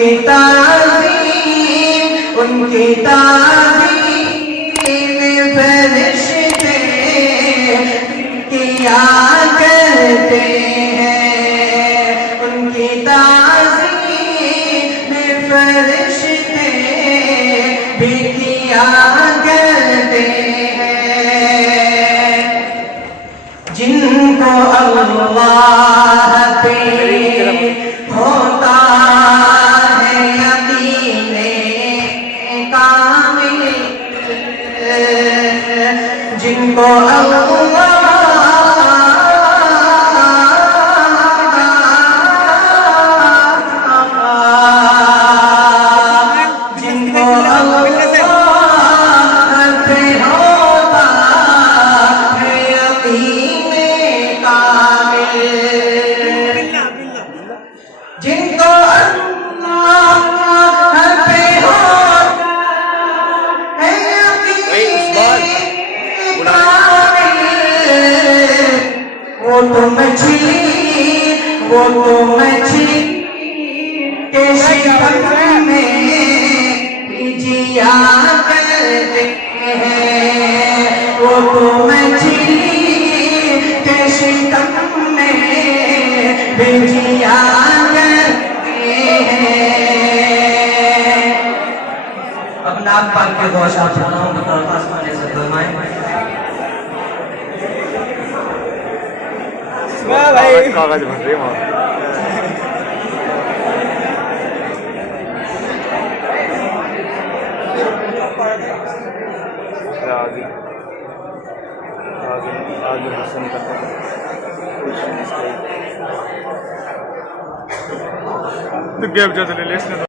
کی تعظیم ان کی تعظیم فرشتے کیا کرتے ہیں، ان کی تعظیم فرشتے بھی کیا کرتے ہیں، جن کو اللہ پہ ہوتا ہے یقین کامل، جن کو وہ تو مچھلی کے شکم میں جیا کرتے ہیں، وہ تو مچھلی کے شکم میں جیا کرتے ہیں۔ اپنا آپ پاک کے دعا شاہ سناؤں بطور آسمانے سے فرمائیں۔ کاغذ بن رہے وہاں حسن کا تو گیپ جاتے لے